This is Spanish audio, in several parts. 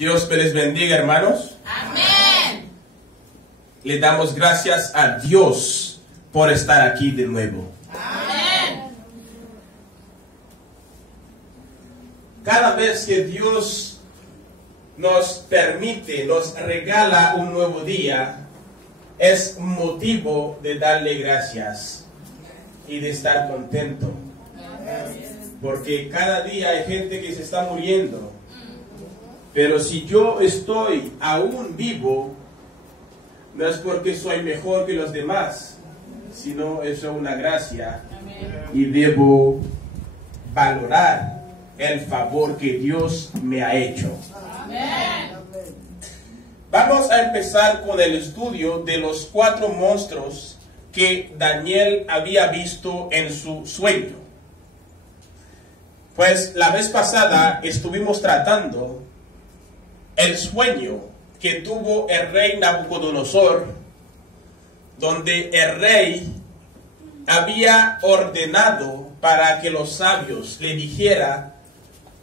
Dios me les bendiga, hermanos. Amén. Le damos gracias a Dios por estar aquí de nuevo. Amén. Cada vez que Dios nos permite, nos regala un nuevo día, es motivo de darle gracias y de estar contento. Porque cada día hay gente que se está muriendo. Pero si yo estoy aún vivo, no es porque soy mejor que los demás, sino eso es una gracia. Y debo valorar el favor que Dios me ha hecho. Amén. Vamos a empezar con el estudio de los 4 monstruos que Daniel había visto en su sueño. Pues la vez pasada estuvimos tratando el sueño que tuvo el rey Nabucodonosor, donde el rey había ordenado para que los sabios le dijera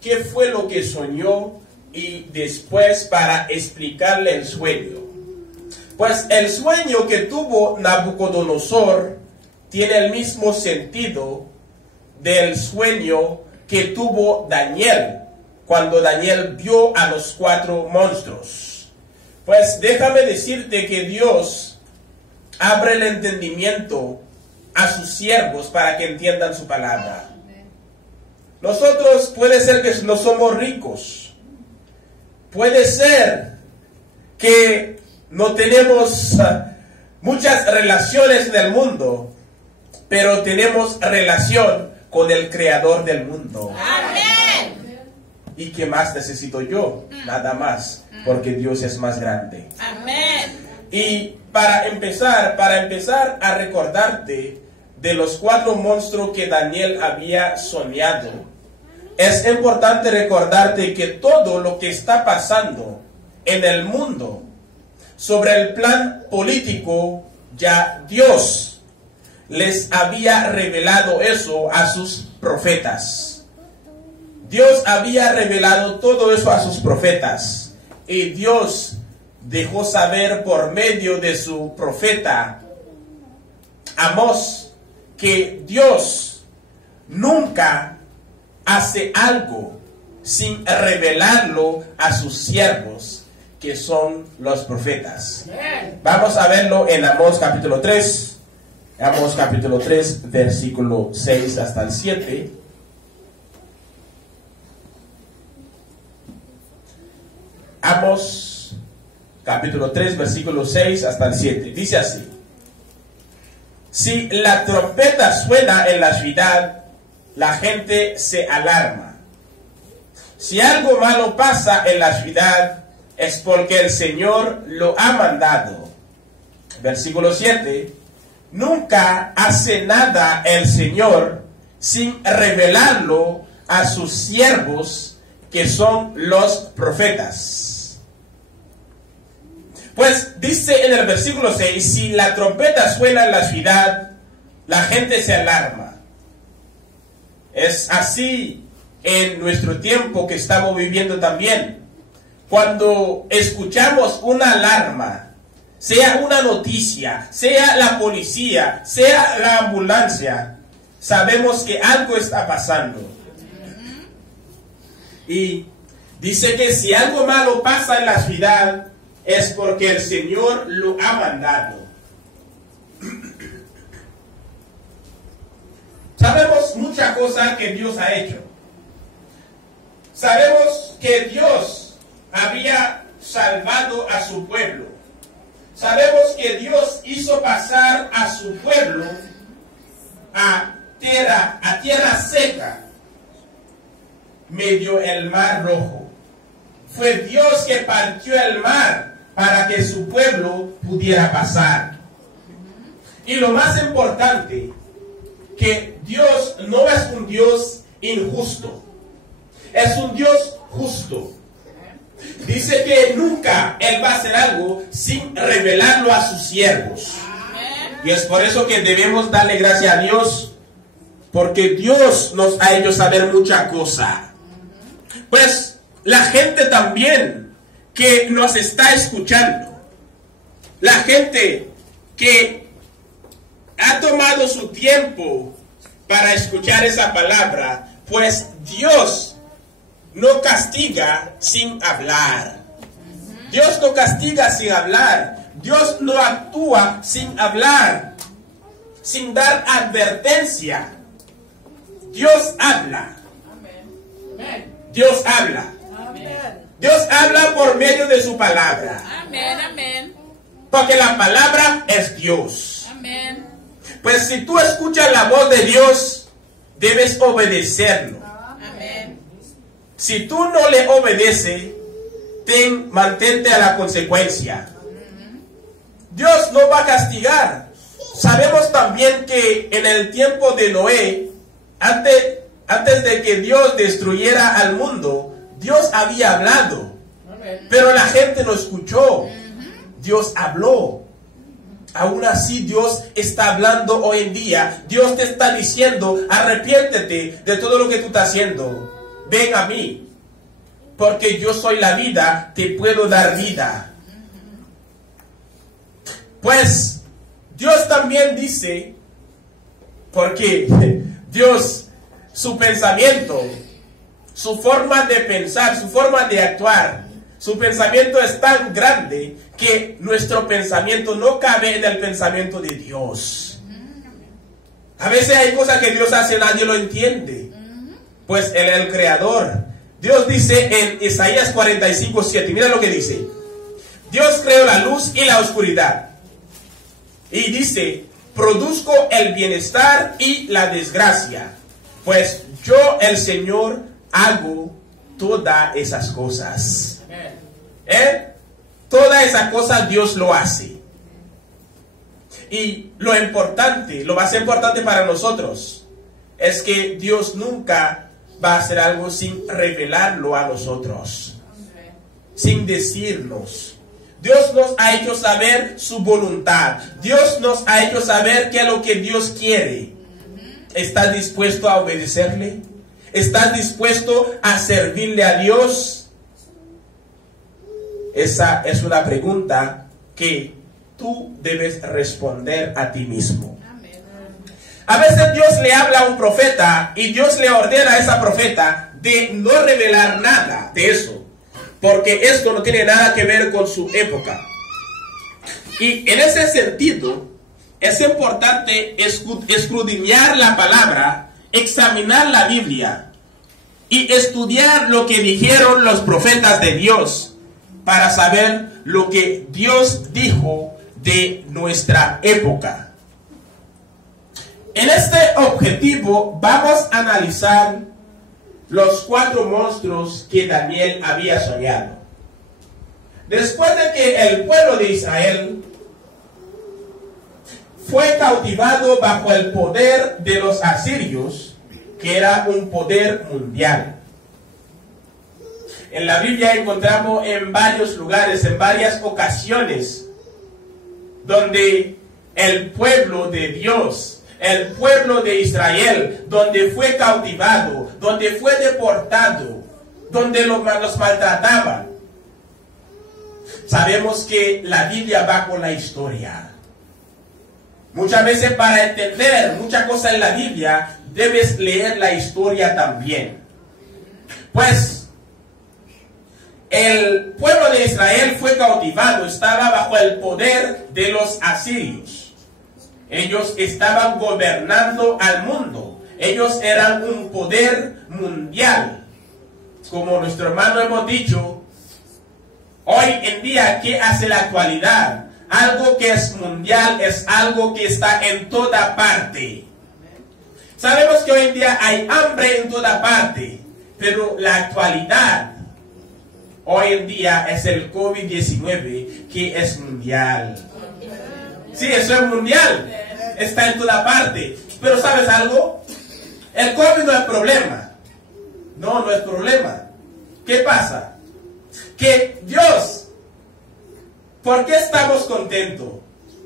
qué fue lo que soñó y después para explicarle el sueño. Pues el sueño que tuvo Nabucodonosor tiene el mismo sentido del sueño que tuvo Daniel cuando Daniel vio a los 4 monstruos. Pues déjame decirte que Dios abre el entendimiento a sus siervos para que entiendan su palabra. Nosotros puede ser que no somos ricos, puede ser que no tenemos muchas relaciones en el mundo, pero tenemos relación con el creador del mundo. Amén. ¿Y qué más necesito yo? Nada más, porque Dios es más grande. Amén. Y para empezar a recordarte de los 4 monstruos que Daniel había soñado, es importante recordarte que todo lo que está pasando en el mundo sobre el plan político, ya Dios les había revelado eso a sus profetas. Dios había revelado todo eso a sus profetas. Y Dios dejó saber por medio de su profeta Amós que Dios nunca hace algo sin revelarlo a sus siervos, que son los profetas. Vamos a verlo en Amós capítulo 3. Amós capítulo 3, versículo 6 hasta el 7. Amós capítulo 3, versículo 6 hasta el 7. Dice así: si la trompeta suena en la ciudad, la gente se alarma. Si algo malo pasa en la ciudad, es porque el Señor lo ha mandado. Versículo 7. Nunca hace nada el Señor sin revelarlo a sus siervos, que son los profetas. Pues dice en el versículo 6, si la trompeta suena en la ciudad, la gente se alarma. Es así en nuestro tiempo que estamos viviendo también. Cuando escuchamos una alarma, sea una noticia, sea la policía, sea la ambulancia, sabemos que algo está pasando. Y dice que si algo malo pasa en la ciudad, es porque el Señor lo ha mandado. Sabemos muchas cosas que Dios ha hecho. Sabemos que Dios había salvado a su pueblo. Sabemos que Dios hizo pasar a su pueblo a tierra seca, medio el mar rojo. Fue Dios que partió el mar para que su pueblo pudiera pasar. Y lo más importante, que Dios no es un Dios injusto, es un Dios justo. Dice que nunca Él va a hacer algo sin revelarlo a sus siervos. Y es por eso que debemos darle gracias a Dios, porque Dios nos ha hecho saber mucha cosa. Pues la gente también que nos está escuchando, la gente que ha tomado su tiempo para escuchar esa palabra, pues Dios no castiga sin hablar. Dios no castiga sin hablar. Dios no actúa sin hablar, sin dar advertencia. Dios habla. Dios habla. Dios habla por medio de su palabra. Amén, amén. Porque la palabra es Dios. Amén. Pues si tú escuchas la voz de Dios, debes obedecerlo. Amén. Si tú no le obedeces, mantente a la consecuencia. Dios no va a castigar. Sabemos también que en el tiempo de Noé, antes de que Dios destruyera al mundo, Dios había hablado. Pero la gente no escuchó. Dios habló. Aún así Dios está hablando hoy en día. Dios te está diciendo, arrepiéntete de todo lo que tú estás haciendo. Ven a mí. Porque yo soy la vida, te puedo dar vida. Pues Dios también dice, porque Dios, su pensamiento, su forma de pensar, su forma de actuar, su pensamiento es tan grande que nuestro pensamiento no cabe en el pensamiento de Dios. A veces hay cosas que Dios hace, nadie lo entiende. Pues Él es el creador. Dios dice en Isaías 45:7, mira lo que dice. Dios creó la luz y la oscuridad. Y dice, produzco el bienestar y la desgracia. Pues yo, el Señor, hago todas esas cosas. Todas esas cosas Dios lo hace. Y lo importante, lo más importante para nosotros, es que Dios nunca va a hacer algo sin revelarlo a nosotros, sin decirnos. Dios nos ha hecho saber su voluntad. Dios nos ha hecho saber qué es lo que Dios quiere. ¿Estás dispuesto a obedecerle? ¿Estás dispuesto a servirle a Dios? Esa es una pregunta que tú debes responder a ti mismo. A veces Dios le habla a un profeta y Dios le ordena a esa profeta de no revelar nada de eso, porque esto no tiene nada que ver con su época. Y en ese sentido, es importante escudriñar la palabra, examinar la Biblia y estudiar lo que dijeron los profetas de Dios para saber lo que Dios dijo de nuestra época. En este objetivo vamos a analizar los 4 monstruos que Daniel había soñado. Después de que el pueblo de Israel fue cautivado bajo el poder de los asirios, que era un poder mundial. En la Biblia encontramos en varios lugares, en varias ocasiones, donde el pueblo de Dios, el pueblo de Israel, donde fue cautivado, donde fue deportado, donde los maltrataban. Sabemos que la Biblia va con la historia. Muchas veces para entender muchas cosas en la Biblia, debes leer la historia también. Pues el pueblo de Israel fue cautivado, estaba bajo el poder de los asirios. Ellos estaban gobernando al mundo. Ellos eran un poder mundial. Como nuestro hermano hemos dicho, hoy en día, ¿qué hace la actualidad? Algo que es mundial es algo que está en toda parte. Sabemos que hoy en día hay hambre en toda parte, pero la actualidad hoy en día es el COVID-19, que es mundial. Sí, eso es mundial. Está en toda parte. Pero ¿sabes algo? El COVID no es problema. No es problema. ¿Qué pasa? Que Dios, ¿por qué estamos contentos?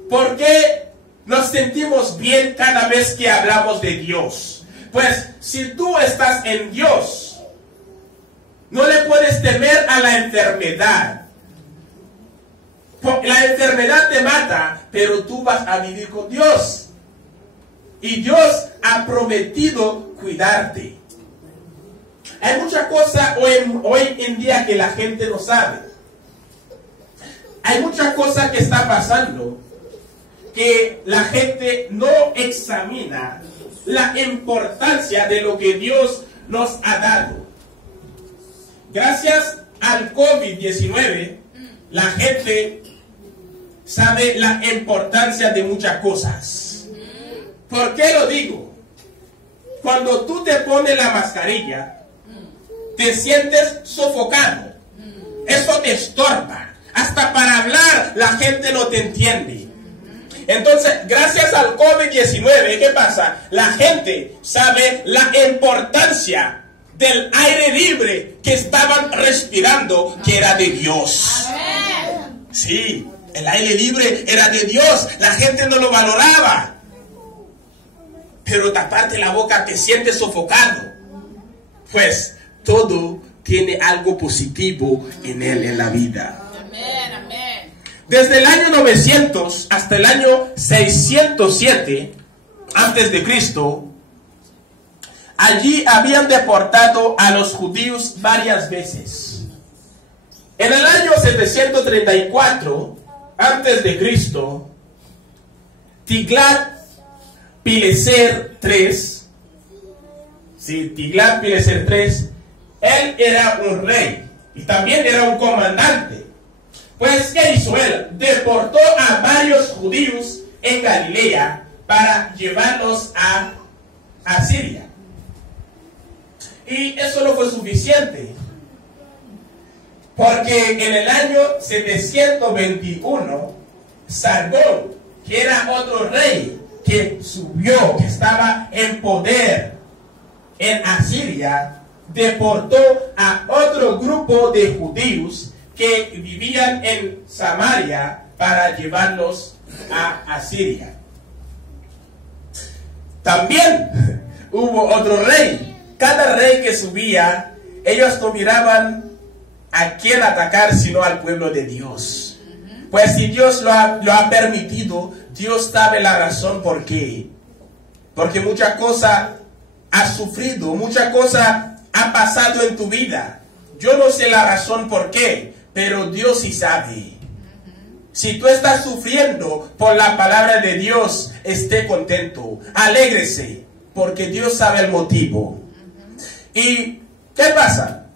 ¿Por qué nos sentimos bien cada vez que hablamos de Dios? Pues si tú estás en Dios, no le puedes temer a la enfermedad. La enfermedad te mata, pero tú vas a vivir con Dios. Y Dios ha prometido cuidarte. Hay muchas cosas hoy en día que la gente no sabe. Hay muchas cosas que están pasando que la gente no examina la importancia de lo que Dios nos ha dado. Gracias al COVID-19, la gente sabe la importancia de muchas cosas. ¿Por qué lo digo? Cuando tú te pones la mascarilla, te sientes sofocado. Eso te estorba. Hasta para hablar la gente no te entiende. Entonces, gracias al COVID-19, ¿qué pasa? La gente sabe la importancia del aire libre que estaban respirando, que era de Dios. Sí, el aire libre era de Dios. La gente no lo valoraba. Pero taparte la boca te sientes sofocado. Pues todo tiene algo positivo en él, en la vida. Desde el año 900 hasta el año 607 antes de Cristo, allí habían deportado a los judíos varias veces. En el año 734 antes de Cristo, Tiglat-Pileser III, él era un rey y también era un comandante. Pues, ¿qué hizo él? Deportó a varios judíos en Galilea para llevarlos a Asiria. Y eso no fue suficiente, porque en el año 721, Sargón, que era otro rey que subió, que estaba en poder en Asiria, deportó a otro grupo de judíos que vivían en Samaria para llevarlos a Asiria. También hubo otro rey. Cada rey que subía, ellos no miraban a quién atacar, sino al pueblo de Dios. Pues si Dios lo ha permitido, Dios sabe la razón por qué. Porque muchas cosas has sufrido, muchas cosas han pasado en tu vida. Yo no sé la razón por qué, pero Dios sí sabe. Si tú estás sufriendo por la palabra de Dios, esté contento, alégrese, porque Dios sabe el motivo. ¿Y qué pasa?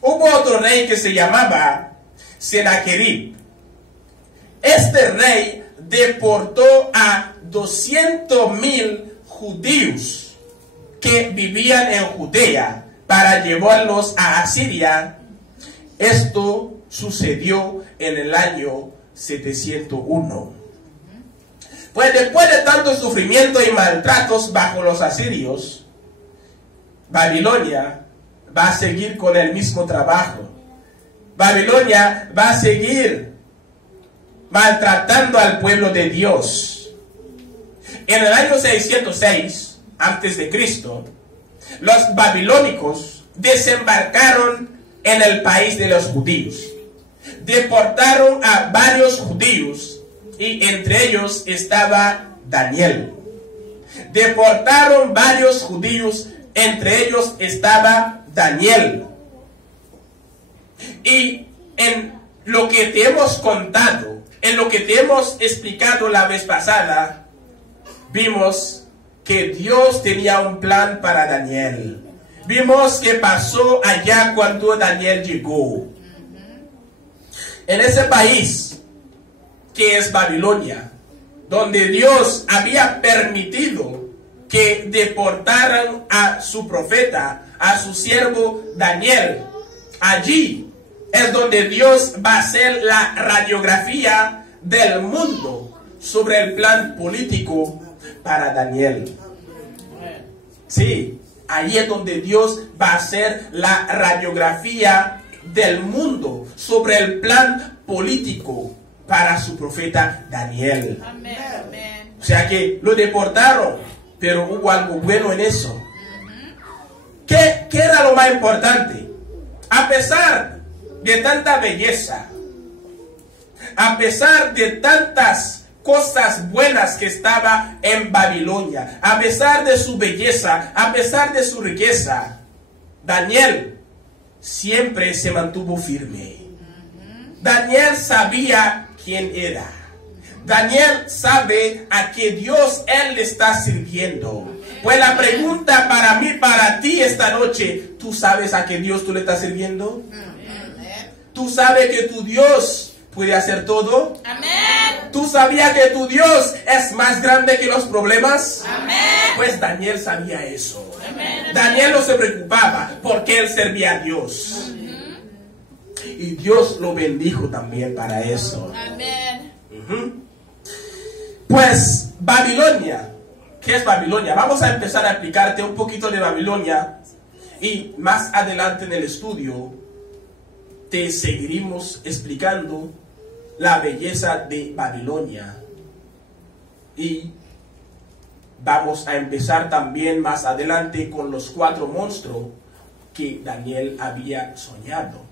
Hubo otro rey que se llamaba Sennacherib. Este rey deportó a 200,000 judíos que vivían en Judea para llevarlos a Asiria. Esto sucedió en el año 701. Pues después de tanto sufrimiento y maltratos bajo los asirios, Babilonia va a seguir con el mismo trabajo. Babilonia va a seguir maltratando al pueblo de Dios. En el año 606 antes de Cristo, los babilónicos desembarcaron en el país de los judíos. Deportaron a varios judíos y entre ellos estaba Daniel. Deportaron varios judíos, entre ellos estaba Daniel. Y en lo que te hemos contado, en lo que te hemos explicado la vez pasada, vimos que Dios tenía un plan para Daniel. Vimos que pasó allá cuando Daniel llegó. En ese país que es Babilonia, donde Dios había permitido que deportaran a su profeta, a su siervo Daniel. Allí es donde Dios va a hacer la radiografía del mundo sobre el plan político para Daniel. Sí, ahí es donde Dios va a hacer la radiografía del mundo sobre el plan político para su profeta Daniel. Amén. O sea que lo deportaron, pero hubo algo bueno en eso. ¿Qué era lo más importante? A pesar de tanta belleza, a pesar de tantas cosas buenas que estaba en Babilonia, a pesar de su belleza, a pesar de su riqueza, Daniel siempre se mantuvo firme. Daniel sabía quién era. Daniel sabe a qué Dios él le está sirviendo. Pues la pregunta para mí, para ti esta noche, ¿tú sabes a qué Dios tú le estás sirviendo? ¿Tú sabes que tu Dios puede hacer todo? Amén. ¿Tú sabías que tu Dios es más grande que los problemas? Amén. Pues Daniel sabía eso. Amén. Daniel no se preocupaba porque él servía a Dios. Y Dios lo bendijo también para eso. Amén. Pues Babilonia, ¿qué es Babilonia? Vamos a empezar a explicarte un poquito de Babilonia y más adelante en el estudio te seguiremos explicando la belleza de Babilonia. Y vamos a empezar también más adelante con los 4 monstruos que Daniel había soñado.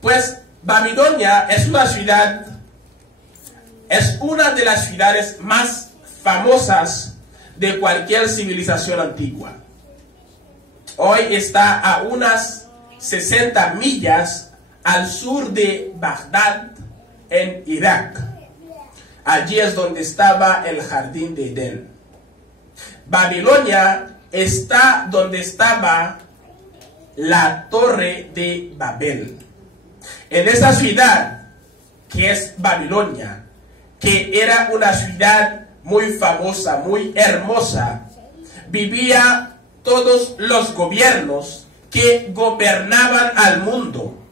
Pues Babilonia es una ciudad, es una de las ciudades más famosas de cualquier civilización antigua. Hoy está a unas 60 millas al sur de Bagdad, en Irak. Allí es donde estaba el jardín de Edén. Babilonia está donde estaba la torre de Babel. En esa ciudad, que es Babilonia, que era una ciudad muy famosa, muy hermosa, vivía todos los gobiernos que gobernaban al mundo.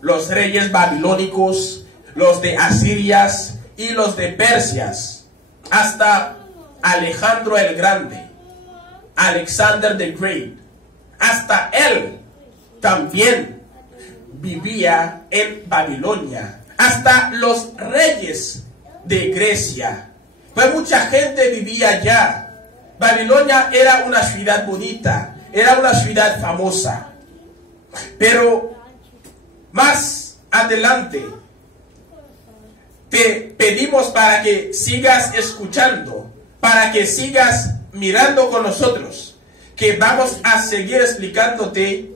Los reyes babilónicos, los de Asirias y los de Persias, hasta Alejandro el Grande, Alexander the Great, hasta él también vivía en Babilonia, hasta los reyes de Grecia, pues mucha gente vivía allá. Babilonia era una ciudad bonita, era una ciudad famosa, pero más adelante te pedimos para que sigas escuchando, para que sigas mirando con nosotros, que vamos a seguir explicándote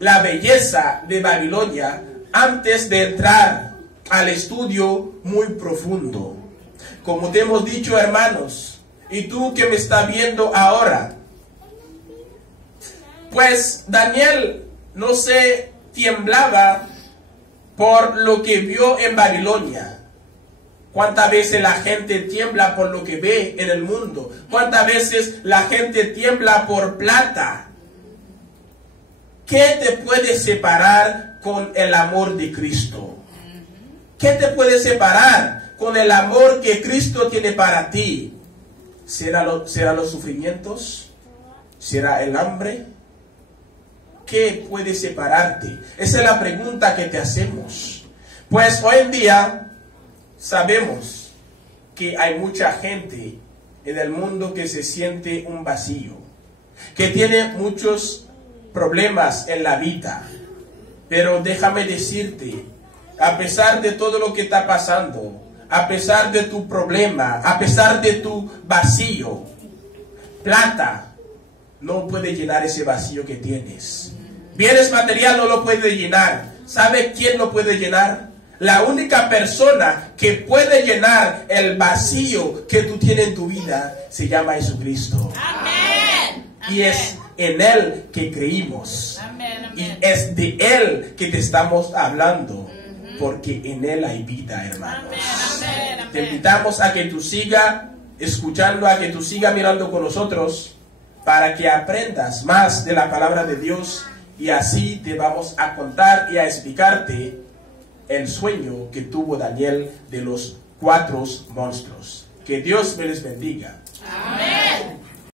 la belleza de Babilonia antes de entrar al estudio muy profundo. Como te hemos dicho, hermanos, y tú que me estás viendo ahora, pues Daniel no se temblaba por lo que vio en Babilonia. ¿Cuántas veces la gente tiembla por lo que ve en el mundo? ¿Cuántas veces la gente tiembla por plata? ¿Qué te puede separar con el amor de Cristo? ¿Qué te puede separar con el amor que Cristo tiene para ti? ¿Será los sufrimientos? ¿Será el hambre? ¿Qué puede separarte? Esa es la pregunta que te hacemos. Pues hoy en día sabemos que hay mucha gente en el mundo que se siente un vacío, que tiene muchos problemas en la vida. Pero déjame decirte, a pesar de todo lo que está pasando, a pesar de tu problema, a pesar de tu vacío, plata no puede llenar ese vacío que tienes. Bienes materiales no lo puede llenar. ¿Sabe quién lo puede llenar? La única persona que puede llenar el vacío que tú tienes en tu vida se llama Jesucristo. Amén. Y es en Él que creímos. Amén. Amén. Y es de Él que te estamos hablando. Porque en Él hay vida, hermanos. Amén. Amén. Te invitamos a que tú sigas escuchando, a que tú sigas mirando con nosotros, para que aprendas más de la palabra de Dios. Y así te vamos a contar y a explicarte el sueño que tuvo Daniel de los 4 monstruos. Que Dios me les bendiga.